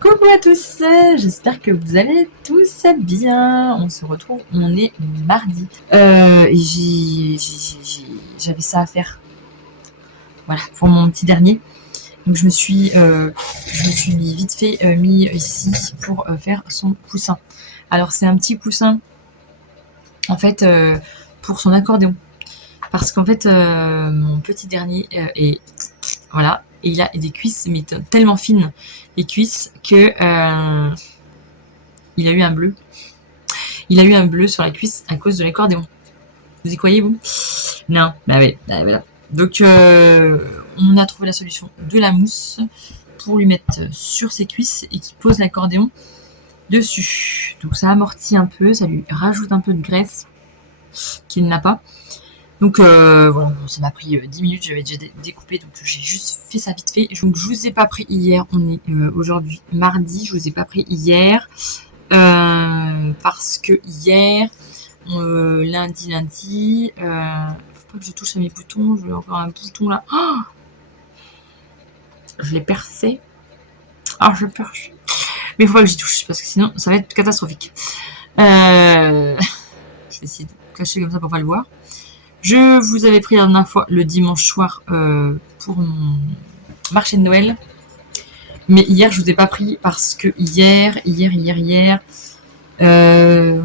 Coucou à tous, j'espère que vous allez tous bien. On se retrouve, on est mardi. J'avais ça à faire. Voilà, pour mon petit dernier. Donc je me suis vite fait mis ici pour faire son coussin. Alors c'est un petit coussin, en fait, pour son accordéon. Parce qu'en fait, mon petit dernier est... Voilà. Et il a des cuisses, mais tellement fines, les cuisses, que il a eu un bleu. Il a eu un bleu sur la cuisse à cause de l'accordéon. Vous y croyez, vous? Non. Bah oui, bah voilà. Donc, on a trouvé la solution de la mousse pour lui mettre sur ses cuisses et qu'il pose l'accordéon dessus. Donc, ça amortit un peu, ça lui rajoute un peu de graisse qu'il n'a pas. Donc voilà, ça m'a pris 10 minutes, j'avais déjà découpé, donc j'ai juste fait ça vite fait. Donc je vous ai pas pris hier, on est aujourd'hui mardi, je vous ai pas pris hier, parce que hier, lundi, faut pas que je touche à mes boutons, j'ai encore un bouton là, oh, je l'ai percé, ah je l'ai percé, mais il faut pas que j'y touche, parce que sinon ça va être catastrophique. Je vais essayer de cacher comme ça pour pas le voir. Je vous avais pris la dernière fois le dimanche soir pour mon marché de Noël. Mais hier, je vous ai pas pris parce que hier, on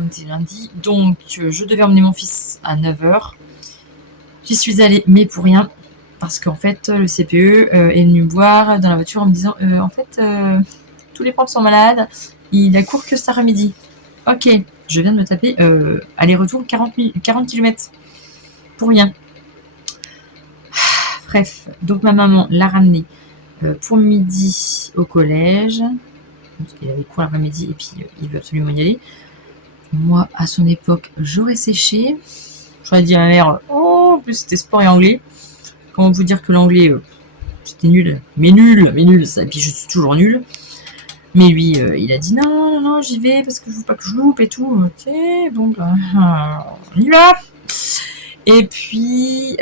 était lundi. Donc, je devais emmener mon fils à 9h. J'y suis allée, mais pour rien. Parce qu'en fait, le CPE est venu me voir dans la voiture en me disant en fait, tous les profs sont malades. Il a cours que cet après-midi. Ok, je viens de me taper aller-retour 40 km. Pour rien. Bref, donc ma maman l'a ramené pour midi au collège, parce qu'il avait cours l'après-midi et puis il veut absolument y aller. Moi, à son époque, j'aurais séché. J'aurais dit à ma mère, oh, en plus c'était sport et anglais. Comment vous dire que l'anglais, c'était nul, mais nul, et puis je suis toujours nulle. Mais lui, il a dit non, j'y vais parce que je veux pas que je loupe et tout. Ok, bon, on y va. Et puis,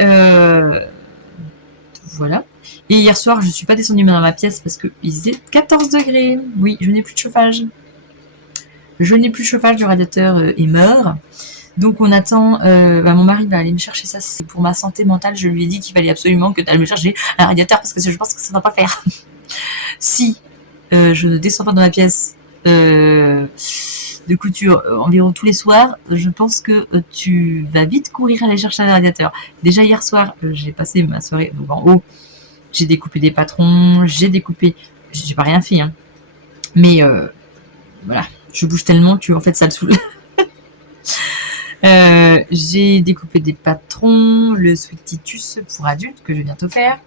voilà. Et hier soir, je suis pas descendue dans ma pièce parce qu'il faisait 14 degrés. Oui, je n'ai plus de chauffage. Le radiateur est mort. Donc on attend, mon mari va aller me chercher ça, c'est pour ma santé mentale. Je lui ai dit qu'il fallait absolument que tu ailles me chercher un radiateur parce que je pense que ça ne va pas faire. Si je ne descends pas dans ma pièce de couture environ tous les soirs, je pense que tu vas vite courir aller chercher un radiateur. Déjà hier soir, j'ai passé ma soirée donc en haut, j'ai découpé des patrons, j'ai pas rien fait, hein. Mais voilà, je bouge tellement que en fait ça le saoule. J'ai découpé des patrons, le Sweetitus pour adultes que je viens bientôt faire.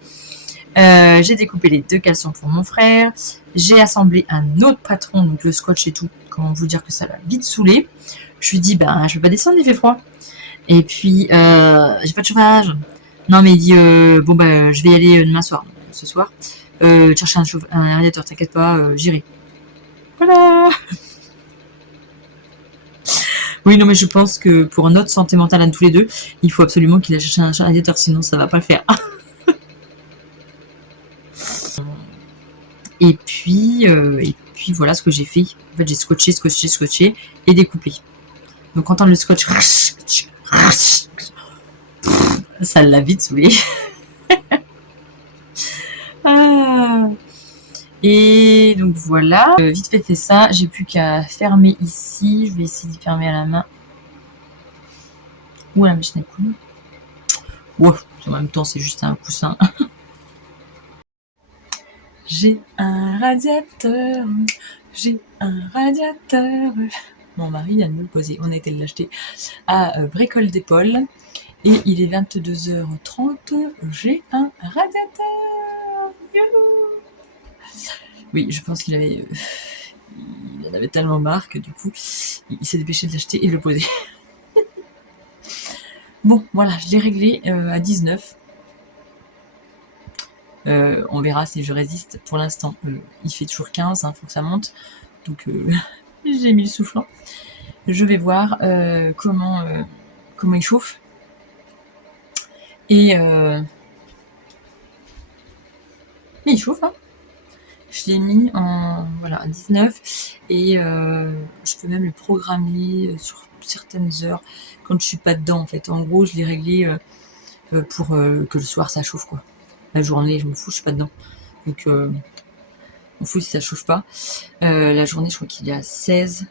J'ai découpé les 2 caleçons pour mon frère. J'ai assemblé un autre patron, donc le scotch et tout. Comment vous dire que ça l'a vite saoulé. Je lui dis, je peux pas descendre, il fait froid. Et puis, j'ai pas de chauffage. Non, mais il dit, je vais y aller demain soir, donc, ce soir. Chercher un radiateur, t'inquiète pas, j'irai. Voilà. Oui, non, mais je pense que pour notre santé mentale à tous les deux, il faut absolument qu'il aille chercher un radiateur, sinon ça va pas le faire. Et puis voilà ce que j'ai fait. En fait, j'ai scotché et découpé. Donc, entendre le scotch, ça l'a vite saoulé. Et donc voilà, vite fait ça. J'ai plus qu'à fermer ici. Je vais essayer de fermer à la main ou à la machine à coudre. Ouais, en même temps, c'est juste un coussin. J'ai un radiateur. Mon mari vient de me le poser. On a été l'acheter à Bricole d'Épaule. Et il est 22h30. J'ai un radiateur. Youhou. Oui, je pense qu'il avait... il en avait tellement marre que du coup, il s'est dépêché de l'acheter et de le poser. Bon, voilà, je l'ai réglé à 19. On verra si je résiste. Pour l'instant, il fait toujours 15, faut que ça monte. Donc, j'ai mis le soufflant. je vais voir comment il chauffe. Et il chauffe, hein. Je l'ai mis en voilà, 19 et je peux même le programmer sur certaines heures quand je suis pas dedans en fait. En gros, je l'ai réglé pour que le soir ça chauffe quoi. La journée, je m'en fous, je suis pas dedans. Donc je m'en fous si ça chauffe pas. La journée, je crois qu'il est à 16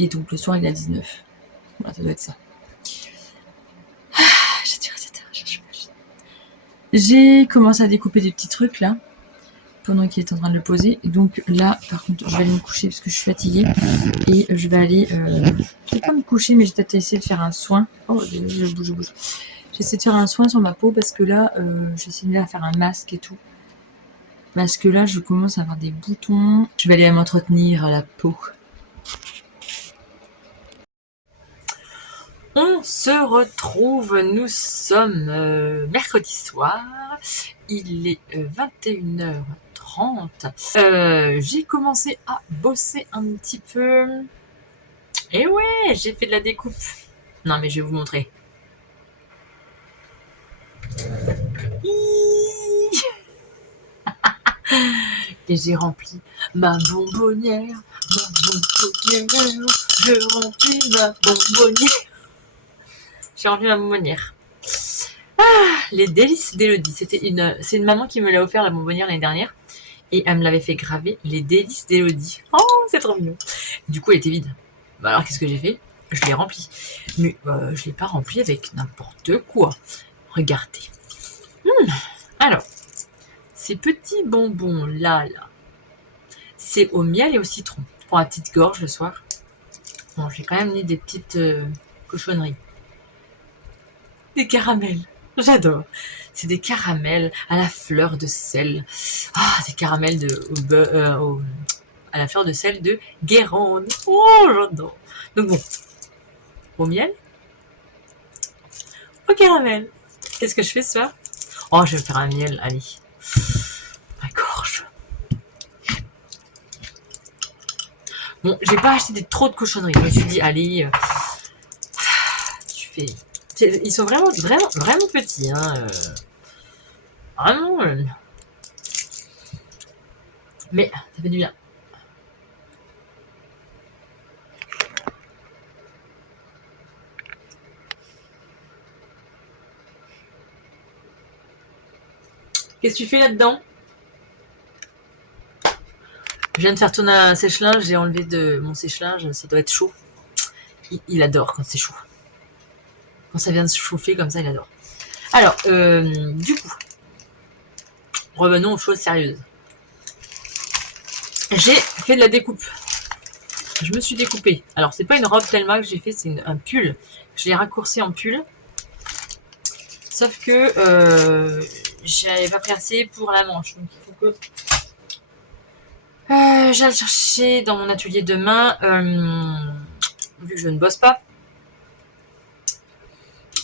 et donc le soir il est à 19. Voilà, ça doit être ça. J'ai commencé à découper des petits trucs là pendant qu'il est en train de le poser. Donc là, par contre, je vais aller me coucher parce que je suis fatiguée et je vais aller. Je vais pas me coucher, mais je vais peut-être essayer de faire un soin. Oh, je bouge. J'essaie de faire un soin sur ma peau parce que là, j'essaie de faire un masque et tout. Parce que là, je commence à avoir des boutons. Je vais aller m'entretenir la peau. On se retrouve, nous sommes mercredi soir, il est 21h30. J'ai commencé à bosser un petit peu. Et ouais, j'ai fait de la découpe. Non mais je vais vous montrer. Et j'ai rempli ma bonbonnière, je remplis ma bonbonnière. J'ai rempli ma bonbonnière. Les délices d'Élodie. C'est une maman qui me l'a offert la bonbonnière l'année dernière. Et elle me l'avait fait graver les délices d'Élodie. Oh, c'est trop mignon. Du coup, elle était vide. Bah alors, qu'est-ce que j'ai fait? Je l'ai remplie. Mais je l'ai pas remplie avec n'importe quoi. Regardez. Alors, ces petits bonbons là, c'est au miel et au citron. Pour la petite gorge le soir. Bon, j'ai quand même mis des petites cochonneries. Des caramels. J'adore. C'est des caramels à la fleur de sel. Ah, des caramels à la fleur de sel de Guérande. Oh, j'adore. Donc bon, au miel, au caramel. Qu'est-ce que je fais ce soir? Oh, je vais me faire un miel, allez. Ma gorge. Bon, j'ai pas acheté trop de cochonneries. Je me suis dit, allez, tu fais... Ils sont vraiment petits, hein. Vraiment. Mais ça fait du bien. Qu'est-ce que tu fais là-dedans? Je viens de faire tourner un sèche-linge, j'ai enlevé de mon sèche-linge, ça doit être chaud. Il adore quand c'est chaud. Quand ça vient de se chauffer comme ça, il adore. Alors, du coup, revenons aux choses sérieuses. J'ai fait de la découpe. Je me suis découpée. Alors, c'est pas une robe tellement que j'ai fait, c'est un pull. Je l'ai raccourci en pull. Sauf que j'avais pas pris assez pour la manche. Donc, il faut que j'aille chercher dans mon atelier demain. Vu que je ne bosse pas.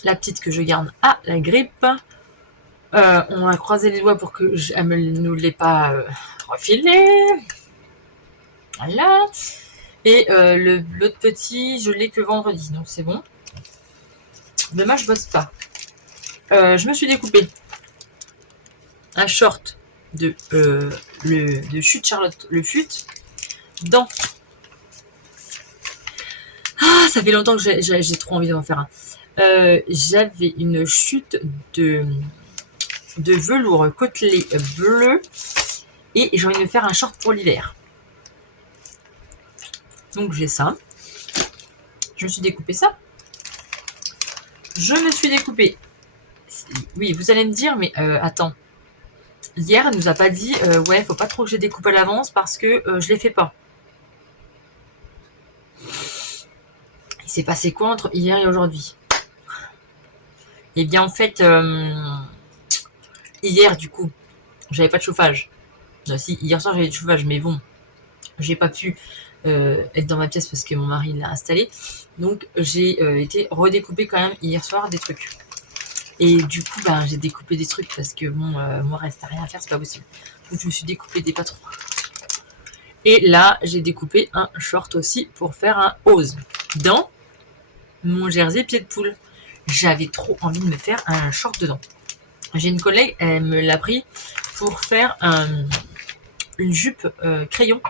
La petite que je garde a la grippe. On a croisé les doigts pour que elle ne nous l'ait pas refilé. Voilà. Et l'autre petit, je l'ai que vendredi, donc c'est bon. Demain, je bosse pas. Je me suis découpé un short de Chute Charlotte Le Fut dans... Ah, ça fait longtemps que j'ai trop envie d'en faire un. J'avais une chute de velours côtelé bleu et j'ai envie de faire un short pour l'hiver. Donc j'ai ça. Je me suis découpé ça. Je me suis découpé. Oui, vous allez me dire, mais attends. Hier, elle nous a pas dit, ouais, faut pas trop que je découpe à l'avance parce que je les fais pas. Il s'est passé quoi entre hier et aujourd'hui? Eh bien, en fait, hier, du coup, j'avais pas de chauffage. Si, hier soir, j'avais du chauffage, mais bon, j'ai pas pu être dans ma pièce parce que mon mari l'a installé. Donc, j'ai été redécouper quand même hier soir des trucs. Et du coup, j'ai découpé des trucs parce que bon, moi, reste à rien à faire, c'est pas possible. Donc, je me suis découpé des patrons. Et là, j'ai découpé un short aussi pour faire un hose dans mon jersey pied de poule. J'avais trop envie de me faire un short dedans. J'ai une collègue, elle me l'a pris pour faire une jupe crayon.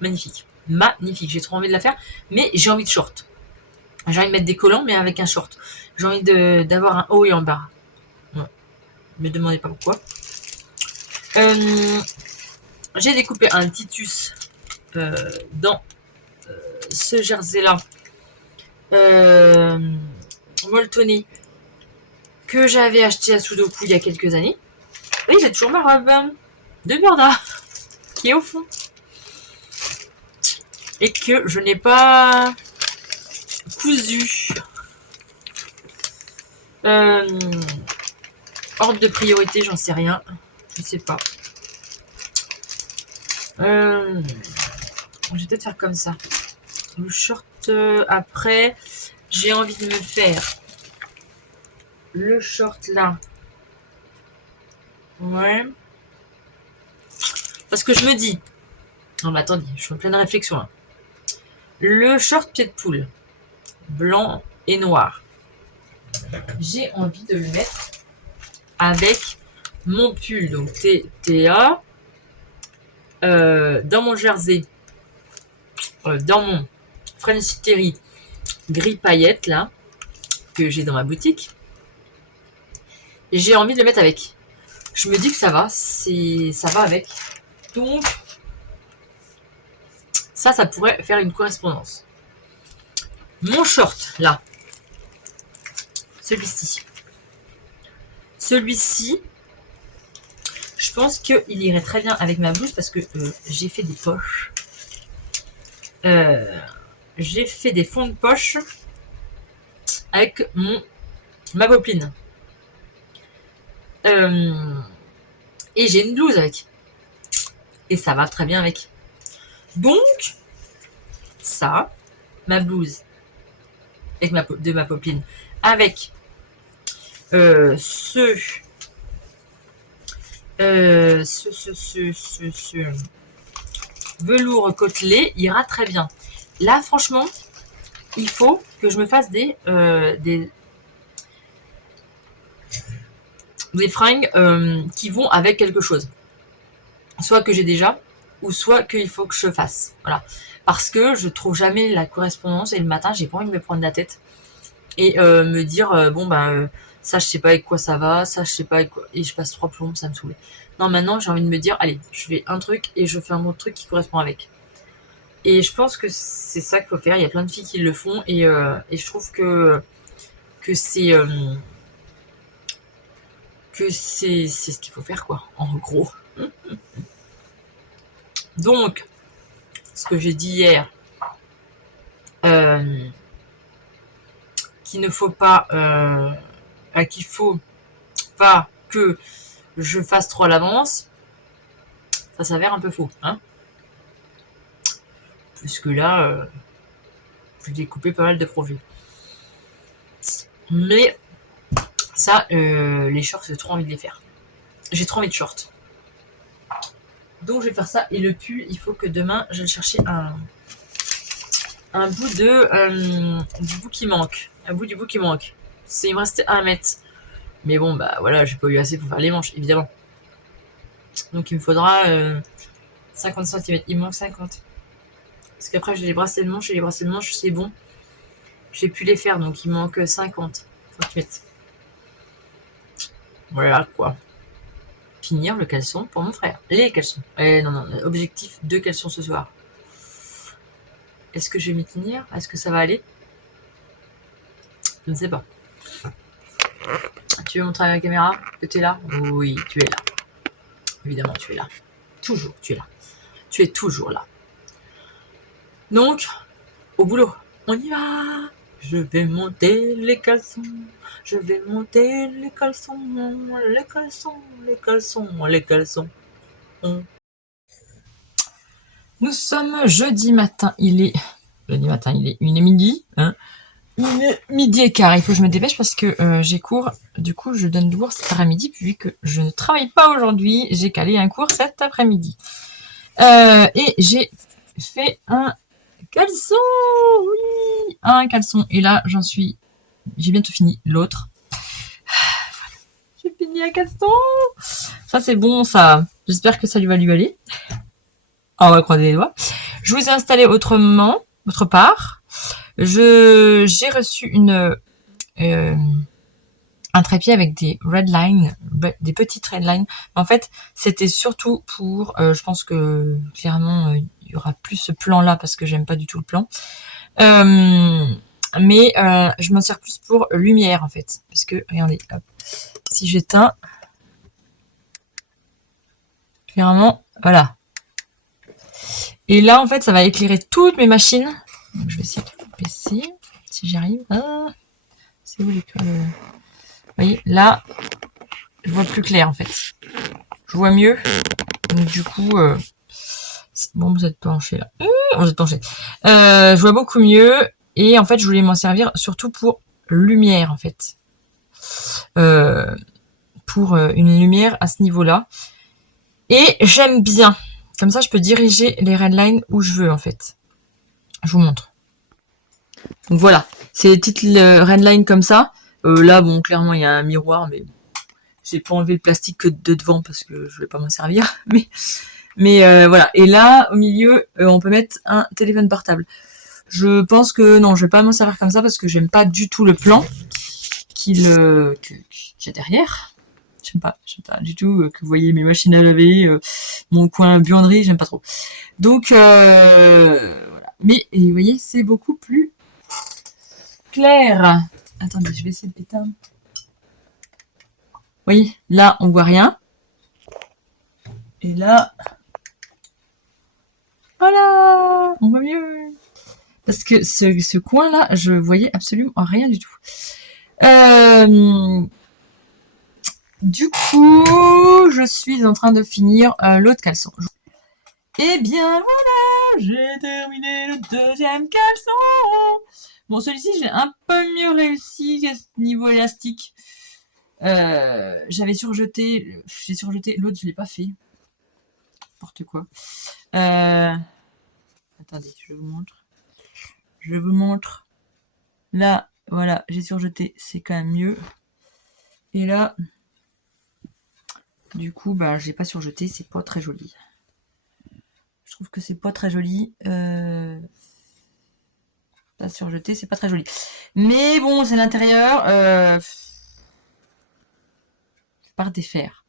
Magnifique. Magnifique. J'ai trop envie de la faire. Mais j'ai envie de short. J'ai envie de mettre des collants, mais avec un short. J'ai envie d'avoir un haut et un bas. Ouais. Ne me demandez pas pourquoi. J'ai découpé un Titus dans ce jersey-là. Molletonné. Que j'avais acheté à Sudoku il y a quelques années. Oui, j'ai toujours ma robe de Burda qui est au fond. Et que je n'ai pas cousu. Ordre de priorité, j'en sais rien. Je sais pas. Je vais peut-être faire comme ça. Le short après, j'ai envie de me faire le short là. Ouais. Parce que je me dis. Non mais attendez, je suis en pleine réflexion là. Le short pied de poule. Blanc et noir. J'ai envie de le mettre avec mon pull, donc TA, dans mon jersey, dans mon French Terry gris paillette là, que j'ai dans ma boutique. Et j'ai envie de le mettre avec. Je me dis que ça va, ça va avec. Donc, ça pourrait faire une correspondance. Mon short, là. Celui-ci. Celui-ci, je pense qu'il irait très bien avec ma blouse parce que j'ai fait des poches. J'ai fait des fonds de poche avec ma popeline. Et j'ai une blouse avec. Et ça va très bien avec. Donc, ça, ma blouse avec de ma popeline, avec ce velours côtelé ira très bien. Là, franchement, il faut que je me fasse des fringues qui vont avec quelque chose. Soit que j'ai déjà, ou soit qu'il faut que je fasse. Voilà. Parce que je trouve jamais la correspondance et le matin, j'ai pas envie de me prendre la tête et me dire bon bah ça je sais pas avec quoi ça va, ça je sais pas avec quoi, et je passe 3 plombs, ça me saoule. Non, maintenant j'ai envie de me dire allez, je fais un truc et je fais un autre truc qui correspond avec. Et je pense que c'est ça qu'il faut faire. Il y a plein de filles qui le font et je trouve que c'est ce qu'il faut faire quoi, en gros. Donc, ce que j'ai dit hier, qu'il ne faut pas, qu'il faut pas que je fasse trop à l'avance, ça s'avère un peu faux, hein. Puisque là, j'ai découpé pas mal de projets. Mais ça, les shorts, j'ai trop envie de les faire. J'ai trop envie de shorts. Donc je vais faire ça. Et le pull, il faut que demain, je vais chercher un bout du bout qui manque. Un bout du bout qui manque. Il me restait 1 mètre. Mais bon, bah voilà, j'ai pas eu assez pour faire les manches, évidemment. Donc il me faudra 50 cm. Il me manque 50. Parce qu'après, j'ai les bracelets de manche. Et les bracelets de manche, c'est bon. J'ai pu les faire, donc il manque 50 cm. Voilà quoi. Finir le caleçon pour mon frère. Les caleçons. Non, objectif 2 caleçons ce soir. Est-ce que je vais m'y tenir? Est-ce que ça va aller? Je ne sais pas. Tu veux montrer à la caméra que tu es là? Oui, tu es là. Évidemment, tu es là. Toujours, tu es là. Tu es toujours là. Donc, au boulot. On y va. Je vais monter les caleçons. Je vais monter les caleçons. Les caleçons, les caleçons, les caleçons. Nous sommes jeudi matin. Il est 1h12. Hein. Il est 12h15. Il faut que je me dépêche parce que j'ai cours. Du coup, je donne cours cet après-midi vu que je ne travaille pas aujourd'hui. J'ai calé un cours cet après-midi. Et j'ai fait un Caleçon, oui, un caleçon. Et là, j'ai bientôt fini l'autre. J'ai fini un caleçon. Ça, c'est bon, ça. J'espère que ça va lui aller. On va croiser les doigts. Je vous ai installé autre part. J'ai reçu un trépied avec des red lines, des petites red lines. En fait, c'était surtout pour, je pense que clairement, il y aura plus ce plan-là parce que j'aime pas du tout le plan. Mais je m'en sers plus pour lumière en fait. Parce que, regardez, hop, si j'éteins, clairement, voilà. Et là, en fait, ça va éclairer toutes mes machines. Donc, je vais essayer de baisser, si j'y arrive. Ah, c'est où les... Vous voyez, là, je vois plus clair en fait. Je vois mieux. Donc, du coup, bon, vous êtes penché là. Vous êtes penché. Je vois beaucoup mieux. Et en fait, je voulais m'en servir surtout pour lumière en fait. Pour une lumière à ce niveau-là. Et j'aime bien. Comme ça, je peux diriger les redlines où je veux en fait. Je vous montre. Donc voilà, c'est les petites redlines comme ça. Là, bon, clairement, il y a un miroir, mais j'ai pas enlevé le plastique que de devant parce que je vais pas m'en servir. Mais voilà. Et là, au milieu, on peut mettre un téléphone portable. Je pense que non, je vais pas m'en servir comme ça parce que j'aime pas du tout le plan qu'il y a derrière. J'aime pas du tout que vous voyez mes machines à laver, mon coin buanderie, j'aime pas trop. Donc voilà. Mais et vous voyez, c'est beaucoup plus clair. Attendez, je vais essayer d'éteindre. Vous voyez, là on voit rien. Et là, voilà, on voit mieux. Parce que ce coin-là, je voyais absolument rien du tout. Du coup, je suis en train de finir l'autre caleçon. Eh bien voilà, j'ai terminé le deuxième caleçon. Bon, celui-ci, j'ai un peu mieux réussi qu'à ce niveau élastique. J'ai surjeté l'autre, je l'ai pas fait. N'importe quoi. Attendez, je vous montre. Là, voilà, j'ai surjeté, c'est quand même mieux. Et là, du coup, bah, j'ai pas surjeté, c'est pas très joli. Je trouve que c'est pas très joli. Pas surjeté, c'est pas très joli. Mais bon, c'est l'intérieur. Par défaire.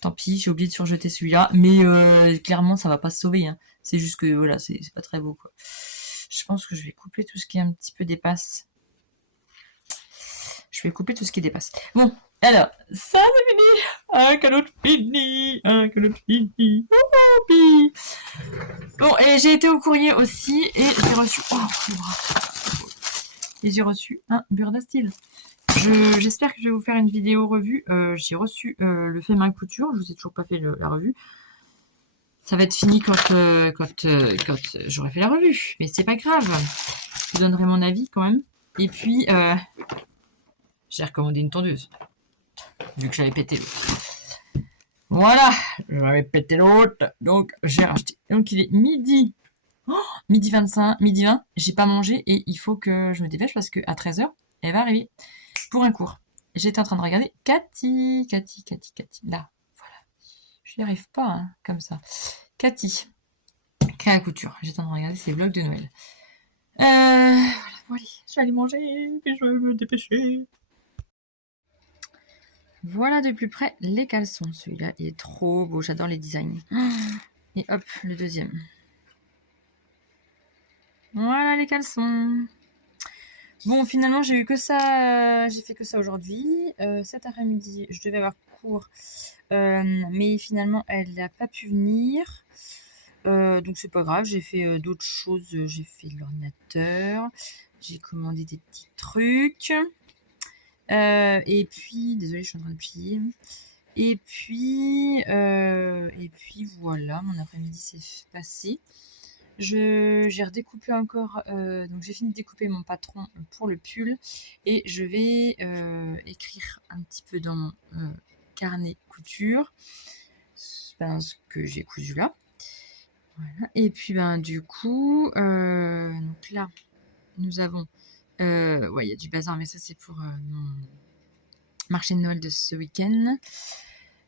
Tant pis, j'ai oublié de surjeter celui-là. Mais clairement, ça va pas se sauver. Hein. C'est juste que voilà, c'est pas très beau. Quoi. Je pense que je vais couper tout ce qui un petit peu dépasse. Je vais couper tout ce qui dépasse. Bon, alors, ça c'est fini. Un cadeau fini. Un cadeau fini. Bon, et j'ai été au courrier aussi et j'ai reçu... Oh, le bras. Et j'ai reçu un Burda Style. J'espère que je vais vous faire une vidéo revue. J'ai reçu le fait main couture. Je vous ai toujours pas fait la revue. Ça va être fini quand j'aurai fait la revue. Mais c'est pas grave. Je vous donnerai mon avis quand même. Et puis, j'ai recommandé une tondeuse. Vu que j'avais pété l'autre. Voilà, j'avais pété l'autre. Donc, j'ai racheté. Donc, il est midi. Oh, midi 25, midi 20. J'ai pas mangé et il faut que je me dépêche parce qu'à 13h, elle va arriver pour un cours. J'étais en train de regarder Cathy. Là, voilà. Je n'y arrive pas, hein, comme ça. Cathy. Créa à couture. J'étais en train de regarder ses vlogs de Noël. Voilà, bon, allez, je vais aller manger et je vais me dépêcher. Voilà de plus près les caleçons. Celui-là, il est trop beau. J'adore les designs. Et hop, le deuxième. Voilà les caleçons. Bon, finalement, j'ai eu que ça. J'ai fait que ça aujourd'hui. Cet après-midi, je devais avoir cours. Mais finalement, elle n'a pas pu venir. Donc, c'est pas grave. J'ai fait d'autres choses. J'ai fait l'ordinateur. J'ai commandé des petits trucs. Et puis, désolée, je suis en train de plier. Et puis voilà, mon après-midi s'est passé. J'ai redécoupé encore, donc j'ai fini de découper mon patron pour le pull et je vais écrire un petit peu dans mon carnet couture ce que j'ai cousu là. Voilà. Et puis, du coup, donc là, nous avons, ouais, il y a du bazar, mais ça, c'est pour mon marché de Noël de ce week-end.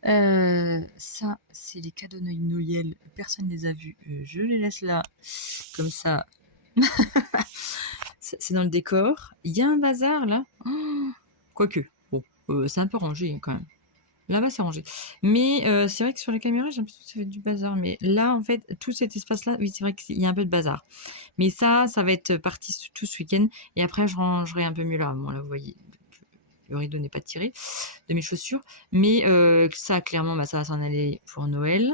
Ça, c'est les cadeaux de Noël. Personne ne les a vus. Je les laisse là, comme ça. C'est dans le décor. Il y a un bazar là. Oh, quoique, bon, c'est un peu rangé quand même. Là-bas, c'est rangé. Mais c'est vrai que sur la caméra, j'ai l'impression que ça fait du bazar. Mais là, en fait, tout cet espace-là, oui, c'est vrai qu'il y a un peu de bazar. Mais ça va être parti tout ce week-end. Et après, je rangerai un peu mieux là. Bon, là, vous voyez, le rideau n'est pas tiré de mes chaussures. Mais ça, clairement, ça va s'en aller pour Noël.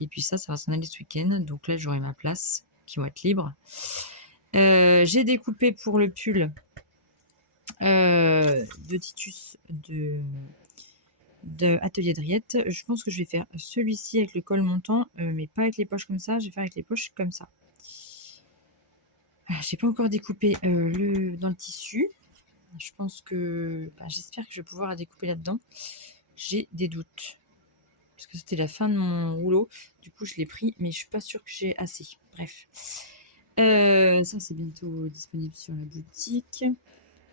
Et puis ça va s'en aller ce week-end. Donc là, j'aurai ma place qui va être libre. J'ai découpé pour le pull de Titus de Atelier Driette. Je pense que je vais faire celui-ci avec le col montant, mais pas avec les poches comme ça. Je vais faire avec les poches comme ça. J'ai pas encore découpé dans le tissu. Je pense que j'espère que je vais pouvoir la découper là-dedans. J'ai des doutes parce que c'était la fin de mon rouleau. Du coup, je l'ai pris, mais je suis pas sûre que j'ai assez. Bref, ça c'est bientôt disponible sur la boutique.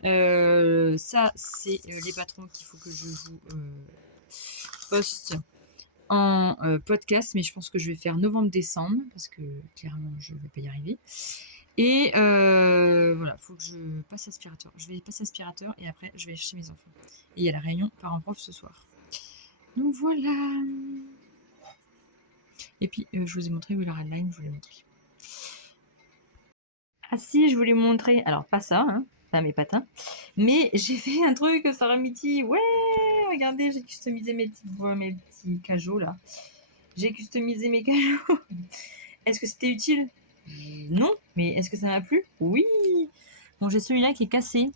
Ça, c'est les patrons qu'il faut que je vous poste en podcast, mais je pense que je vais faire novembre-décembre parce que clairement, je ne vais pas y arriver. Et voilà, il faut que je passe aspirateur. Je vais passer aspirateur et après, je vais aller chercher mes enfants. Et il y a la réunion parents-prof ce soir. Donc voilà. Et puis, je vous ai montré où est la redline, je vous l'ai montré. Ah si, je voulais montrer, alors pas ça, hein, pas mes patins, mais j'ai fait un truc Sarah Mitty, ouais, regardez, j'ai customisé mes petits cajots là. J'ai customisé mes cajots. Est-ce que c'était utile? Non, mais est-ce que ça m'a plu? Oui. Bon, j'ai celui-là qui est cassé.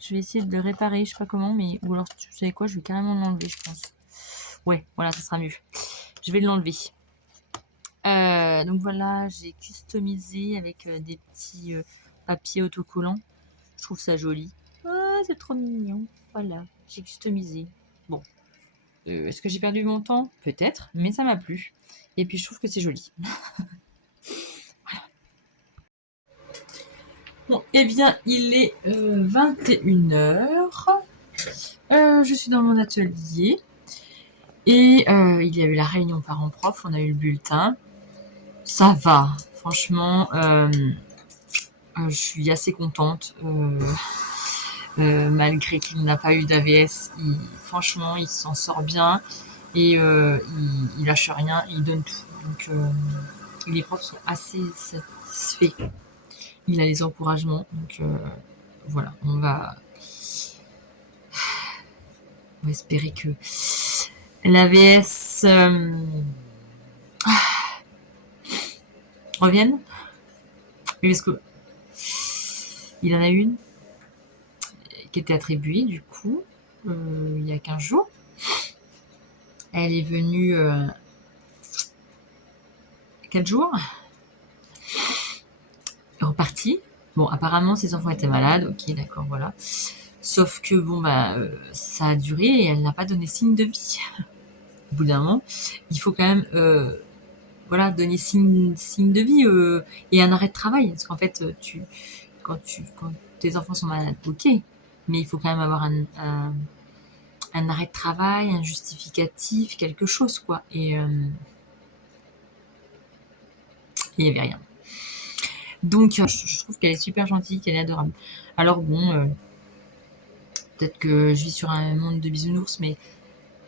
Je vais essayer de le réparer, je sais pas comment, mais ou alors, vous savez quoi, je vais carrément l'enlever, je pense. Ouais, voilà, ça sera mieux. Je vais l'enlever. Donc voilà, j'ai customisé avec des petits papiers autocollants. Je trouve ça joli. Ah, c'est trop mignon. Voilà, j'ai customisé. Bon, est-ce que j'ai perdu mon temps? Peut-être, mais ça m'a plu. Et puis je trouve que c'est joli. Voilà. Bon, eh bien, il est 21h. Je suis dans mon atelier. Et il y a eu la réunion parents-prof, on a eu le bulletin. Ça va, franchement, je suis assez contente. Malgré qu'il n'a pas eu d'AVS, franchement, il s'en sort bien et il lâche rien, il donne tout. Donc, les profs sont assez satisfaits. Il a les encouragements. Donc, voilà, on va espérer que l'AVS revienne. Oui, parce que il en a une qui était attribuée, du coup, il y a 15 jours. Elle est venue 4 jours. Repartie. Bon, apparemment, ses enfants étaient malades. Ok, d'accord, voilà. Sauf que, bon, ça a duré et elle n'a pas donné signe de vie. Au bout d'un moment, il faut quand même voilà, donner signe de vie et un arrêt de travail. Parce qu'en fait, quand tes enfants sont malades, ok, mais il faut quand même avoir un arrêt de travail, un justificatif, quelque chose, quoi. Et il n'y avait rien. Donc, je trouve qu'elle est super gentille, qu'elle est adorable. Alors bon, peut-être que je vis sur un monde de bisounours, mais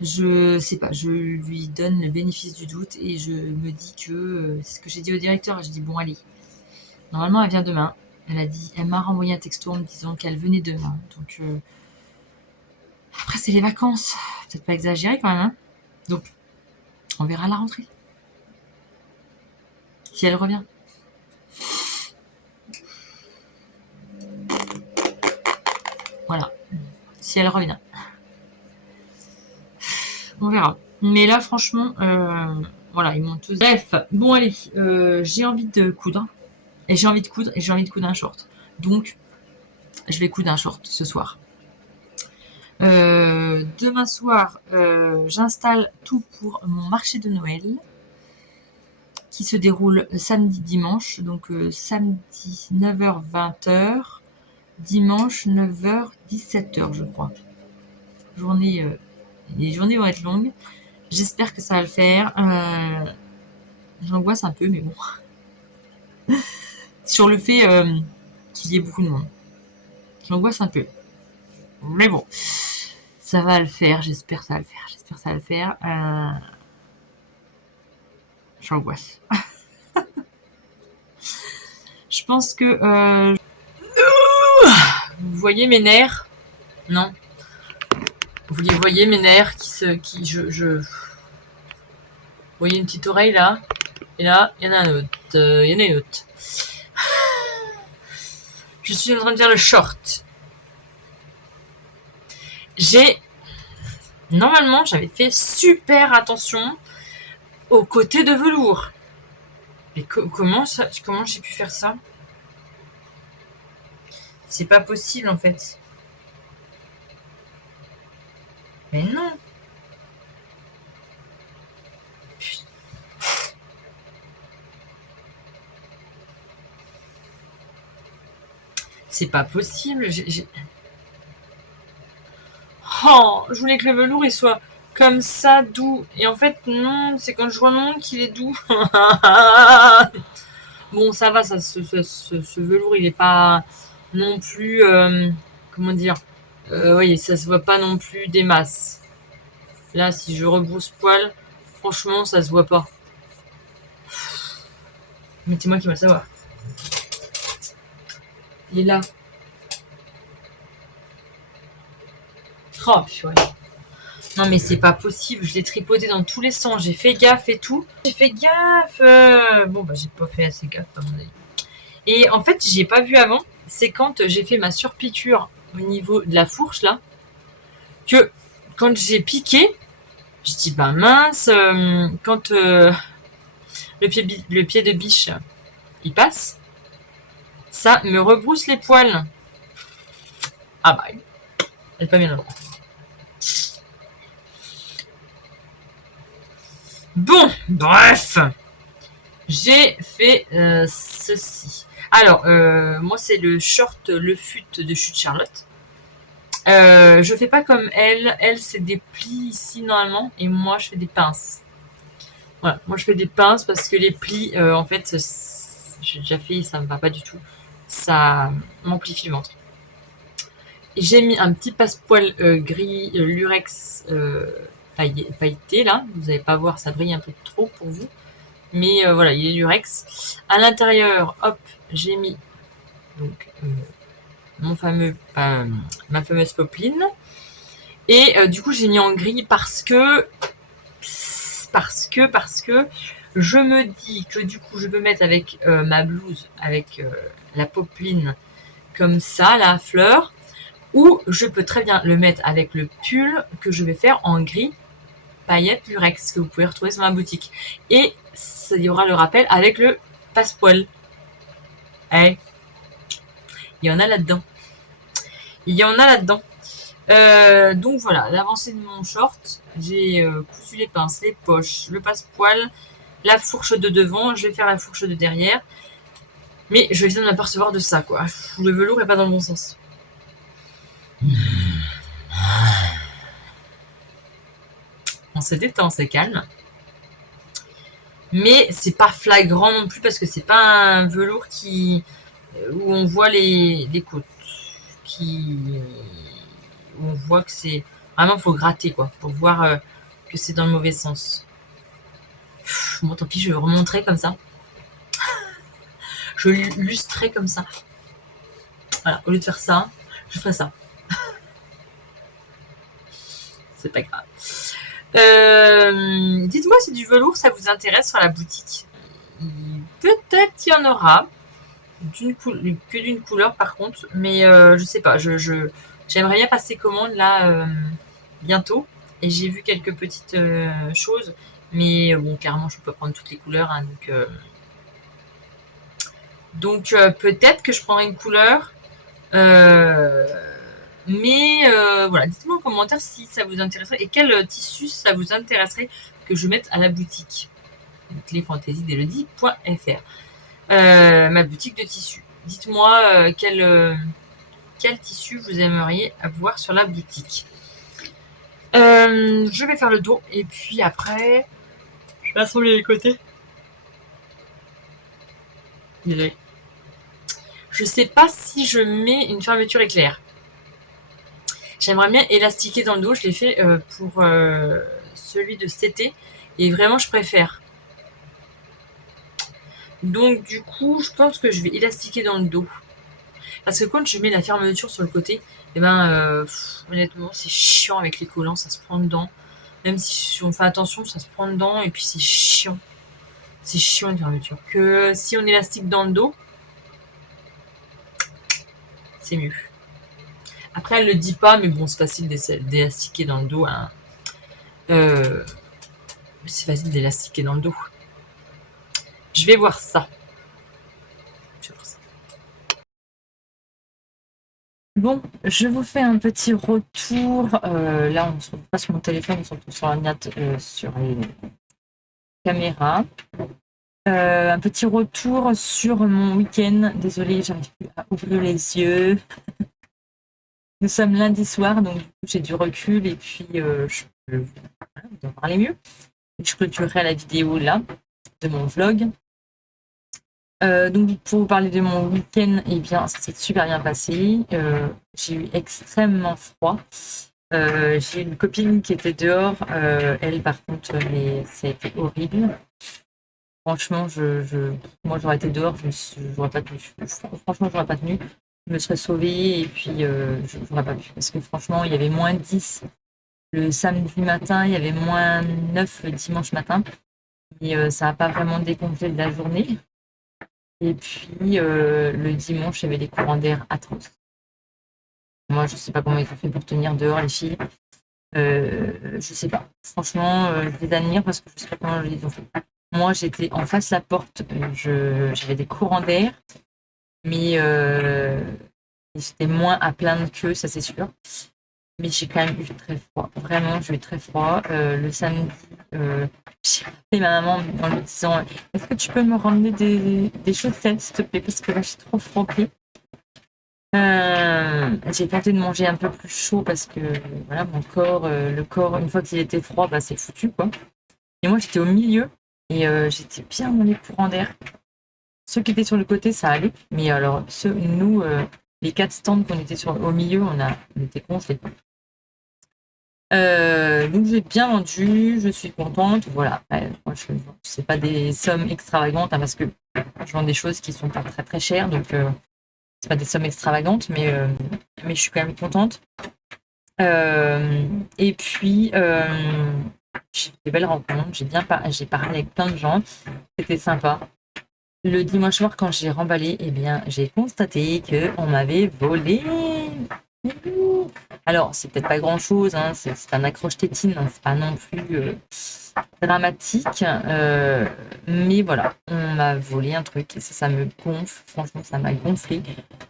je sais pas, je lui donne le bénéfice du doute et je me dis que c'est ce que j'ai dit au directeur. J'ai dit bon allez, normalement elle vient demain. Elle m'a renvoyé un texto en me disant qu'elle venait demain. Donc après c'est les vacances, peut-être pas exagéré quand même. Hein. Donc on verra à la rentrée si elle revient. Voilà, si elle revient, on verra. Mais là franchement, voilà ils m'ont tous. Bref, bon allez, j'ai envie de coudre. Et j'ai envie de coudre et j'ai envie de coudre un short. Donc, je vais coudre un short ce soir. Demain soir, j'installe tout pour mon marché de Noël qui se déroule samedi, dimanche. Donc samedi 9h, 20h, dimanche 9h, 17h, je crois. Les journées vont être longues. J'espère que ça va le faire. J'angoisse un peu, mais bon. Sur le fait qu'il y ait beaucoup de monde. J'angoisse un peu. Mais bon, ça va le faire. J'espère que ça va le faire. J'espère que ça va le faire. J'angoisse. Je pense que... Vous voyez mes nerfs? Non. Vous les voyez, mes nerfs Vous voyez une petite oreille là? Et là, il y en a un autre. Il y en a une autre. Je suis en train de faire le short. Normalement, j'avais fait super attention au côté de velours. Mais comment j'ai pu faire ça? C'est pas possible en fait. Mais non. C'est pas possible. Oh, je voulais que le velours il soit comme ça, doux. Et en fait, non, c'est quand je remonte qu'il est doux. Bon, ça va, ce velours, il est pas non plus... comment dire? Oui, ça se voit pas non plus des masses. Là, si je rebrousse poil, franchement, ça se voit pas. Mais c'est moi qui va le savoir. Il est là. Oh, purée. Non, mais c'est pas possible. Je l'ai tripoté dans tous les sens. J'ai fait gaffe et tout. J'ai fait gaffe. Bon, bah, j'ai pas fait assez gaffe, à mon avis. Et en fait, j'ai pas vu avant. C'est quand j'ai fait ma surpiqûre au niveau de la fourche, là, que quand j'ai piqué, je dis, bah mince, quand le pied de biche, il passe, ça me rebrousse les poils. Ah bah, elle est pas bien là. Bon, bref, j'ai fait ceci. Alors, moi, c'est le short Le Fut de Chute Charlotte. Je fais pas comme elle. Elle, c'est des plis ici normalement. Et moi, je fais des pinces. Voilà, moi, je fais des pinces parce que les plis, en fait, j'ai déjà fait, ça me va pas du tout. Ça m'amplifie le ventre. J'ai mis un petit passepoil gris lurex pailleté là. Vous n'allez pas voir, ça brille un peu trop pour vous. Mais voilà, il est lurex. À l'intérieur, hop, j'ai mis donc ma fameuse popeline. Et du coup, j'ai mis en gris parce que je me dis que du coup, je peux mettre avec ma blouse, avec la popeline comme ça, la fleur. Ou je peux très bien le mettre avec le pull que je vais faire en gris paillettes lurex que vous pouvez retrouver sur ma boutique. Et il y aura le rappel avec le passepoil. Hey. Il y en a là-dedans. Il y en a là-dedans. Donc voilà, l'avancée de mon short, j'ai cousu les pinces, les poches, le passepoil, la fourche de devant, je vais faire la fourche de derrière. Mais je viens de m'apercevoir de ça, quoi. Le velours est pas dans le bon sens. On se détend, c'est calme. Mais c'est pas flagrant non plus parce que c'est pas un velours où on voit les côtes. Où on voit que c'est... Vraiment, faut gratter, quoi, pour voir que c'est dans le mauvais sens. Bon, tant pis, je remonterai comme ça. Je lustrerai comme ça. Voilà, au lieu de faire ça, je ferai ça. C'est pas grave. Dites-moi si du velours ça vous intéresse sur la boutique. Peut-être qu'il y en aura que d'une couleur par contre, mais je sais pas. J'aimerais bien passer commande là bientôt et j'ai vu quelques petites choses, mais bon, clairement je peux prendre toutes les couleurs, hein, donc peut-être que je prendrai une couleur. Mais voilà, dites-moi en commentaire si ça vous intéresserait et quel tissu ça vous intéresserait que je mette à la boutique. cléfantaisiedelodie.fr. Ma boutique de tissus. Dites-moi quel tissu vous aimeriez avoir sur la boutique. Je vais faire le dos et puis après, je vais assembler les côtés. Désolée. Je sais pas si je mets une fermeture éclair. J'aimerais bien élastiquer dans le dos. Je l'ai fait pour celui de cet été et vraiment je préfère. Donc du coup, je pense que je vais élastiquer dans le dos. Parce que quand je mets la fermeture sur le côté, et honnêtement, c'est chiant avec les collants, ça se prend dedans. Même si on fait attention, ça se prend dedans et puis c'est chiant. C'est chiant une fermeture. Que si on élastique dans le dos, c'est mieux. Après, elle le dit pas, mais bon, c'est facile d'élastiquer dans le dos. Hein. C'est facile d'élastiquer dans le dos. Je vais voir ça. Bon, je vous fais un petit retour. Là, on ne se retrouve pas sur mon téléphone, on se retrouve sur l'ordinateur, sur les caméras. Un petit retour sur mon week-end. Désolée, j'arrive plus à ouvrir les yeux. Nous sommes lundi soir, donc du coup, j'ai du recul et puis je peux vous en parler mieux. Je clôturerai la vidéo là, de mon vlog. Donc pour vous parler de mon week-end, eh bien ça s'est super bien passé. J'ai eu extrêmement froid. J'ai une copine qui était dehors. Elle par contre, ça a été horrible. Franchement, moi j'aurais été dehors, j'aurais pas tenu. Franchement, j'aurais pas tenu. Je me serais sauvée et puis je n'aurais pas pu. Parce que franchement, il y avait moins 10 le samedi matin, il y avait moins 9 le dimanche matin. Et ça n'a pas vraiment décongelé de la journée. Et puis le dimanche, il y avait des courants d'air atroces. Moi, je sais pas comment ils ont fait pour tenir dehors, les filles. Je sais pas. Franchement, je les admire parce que je sais pas comment ils ont fait. Moi, j'étais en face de la porte, j'avais des courants d'air, mais j'étais moins à plaindre qu'eux, ça c'est sûr. Mais j'ai quand même eu très froid. Vraiment, j'ai eu très froid. Le samedi, j'ai appelé ma maman en lui disant est-ce que tu peux me ramener des chaussettes, s'il te plaît, parce que là, j'ai trop froid. J'ai tenté de manger un peu plus chaud parce que voilà, mon corps, le corps, une fois qu'il était froid, bah, c'est foutu, quoi. Et moi, j'étais au milieu et j'étais bien dans les courants d'air. Ceux qui étaient sur le côté, ça allait. Mais alors, nous, les 4 stands qu'on était au milieu, on était congelés. Donc j'ai bien vendu, je suis contente. Voilà. Moi, c'est pas des sommes extravagantes hein, parce que je vends des choses qui sont pas très très chères, donc c'est pas des sommes extravagantes, mais je suis quand même contente. Et puis j'ai fait des belles rencontres. J'ai parlé avec plein de gens. C'était sympa. Le dimanche soir, quand j'ai remballé, eh bien, j'ai constaté qu'on m'avait volé. Alors, c'est peut-être pas grand-chose, hein, c'est un accroche-tétine, hein, c'est pas non plus dramatique, mais voilà, on m'a volé un truc et ça me gonfle, franchement, ça m'a gonflé.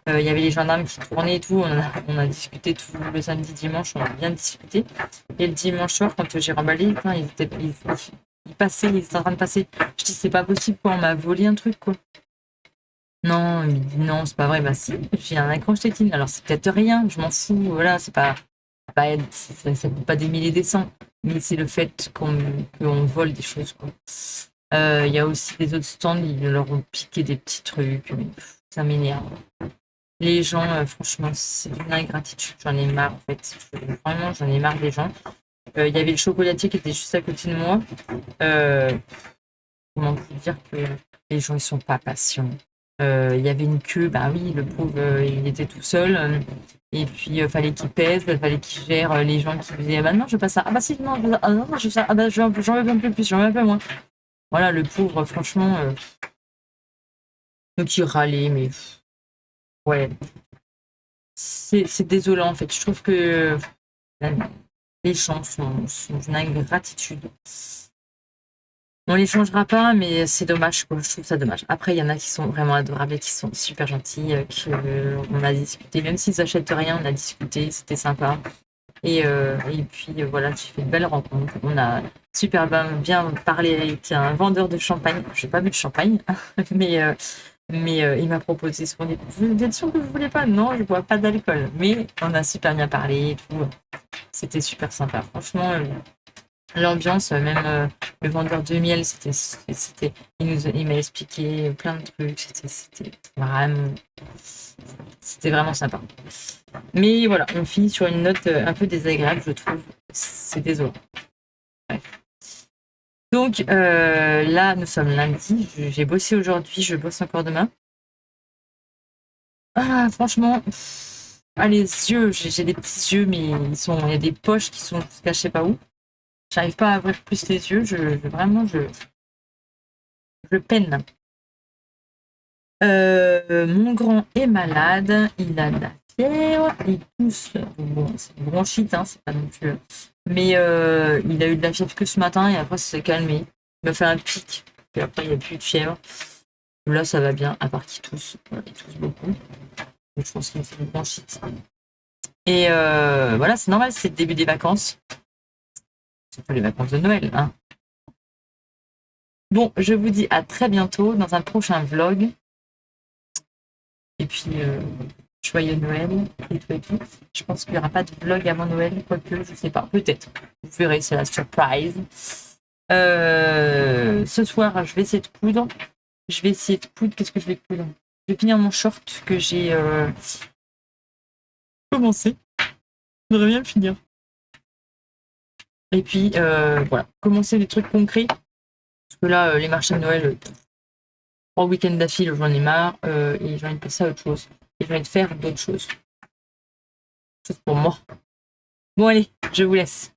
Il y avait les gendarmes qui tournaient et tout, on a discuté tout le samedi, dimanche, on a bien discuté. Et le dimanche soir, quand j'ai remballé, ils passaient, ils étaient en train de passer. Je dis, c'est pas possible, quoi, on m'a volé un truc, quoi. Non, il me dit non, c'est pas vrai. Bah si, j'ai un accroche-tétine. Alors c'est peut-être rien, je m'en fous. Voilà, c'est pas, ça coûte pas des milliers des cents. Mais c'est le fait qu'on vole des choses, quoi. Il y a aussi des autres stands, ils leur ont piqué des petits trucs. Mais ça m'énerve. Les gens, franchement, c'est d'une ingratitude. J'en ai marre, en fait. Vraiment, j'en ai marre des gens. Il y avait le chocolatier qui était juste à côté de moi. Comment vous dire que les gens, ils sont pas patients. Il y avait une queue, bah oui, le pauvre, il était tout seul. Et puis, fallait qu'il pèse, fallait qu'il gère les gens qui disaient, ah bah non, je veux pas ça. Ah bah si, non, ah non, je veux ça. Ah bah j'en veux un peu plus, j'en veux un peu moins. Voilà, le pauvre, franchement, donc il râlait, mais ouais, c'est désolant en fait. Je trouve que les gens sont d'une ingratitude. On les changera pas, mais c'est dommage, quoi. Je trouve ça dommage. Après, il y en a qui sont vraiment adorables et qui sont super gentils, on a discuté. Même s'ils achètent rien, on a discuté, c'était sympa. Et puis voilà, j'ai fait de belles rencontres. On a super bien parlé avec un vendeur de champagne. Je n'ai pas bu de champagne, mais, il m'a proposé ce qu'on dit. Vous êtes sûr que vous voulez pas? Non, je bois pas d'alcool. Mais on a super bien parlé et tout. C'était super sympa. Franchement, l'ambiance, même le vendeur de miel, il m'a expliqué plein de trucs. C'était vraiment sympa. Mais voilà, on finit sur une note un peu désagréable, je trouve. C'est désolant. Bref. Donc là, nous sommes lundi. J'ai bossé aujourd'hui, je bosse encore demain. Ah, franchement, les yeux, j'ai des petits yeux, mais il y a des poches qui sont jusqu'à je sais pas où. J'arrive pas à ouvrir plus les yeux. Vraiment, je peine. Mon grand est malade, il a de la fièvre, il tousse. Bon, c'est une bronchite, hein, c'est pas non plus. Mais il a eu de la fièvre que ce matin et après ça s'est calmé. Il m'a fait un pic, puis après il n'y a plus de fièvre. Là ça va bien, à part qu'il tousse. Voilà, il tousse beaucoup. Donc, je pense qu'il me fait une bronchite. Et voilà, c'est normal, c'est le début des vacances. Surtout les vacances de Noël, hein. Bon, je vous dis à très bientôt dans un prochain vlog. Et puis, joyeux Noël et tout et tout. Je pense qu'il n'y aura pas de vlog avant Noël, quoique, je ne sais pas, peut-être. Vous verrez, c'est la surprise. Ce soir, je vais essayer de coudre. Qu'est-ce que je vais coudre? Je vais finir mon short que j'ai commencé. Je voudrais bien le finir. Et puis, voilà, commencer des trucs concrets. Parce que là, les marchés de Noël, 3 week-ends d'affilée, j'en ai marre. Et j'ai envie de passer à autre chose. Et j'ai envie de faire d'autres choses. Chose pour moi. Bon, allez, je vous laisse.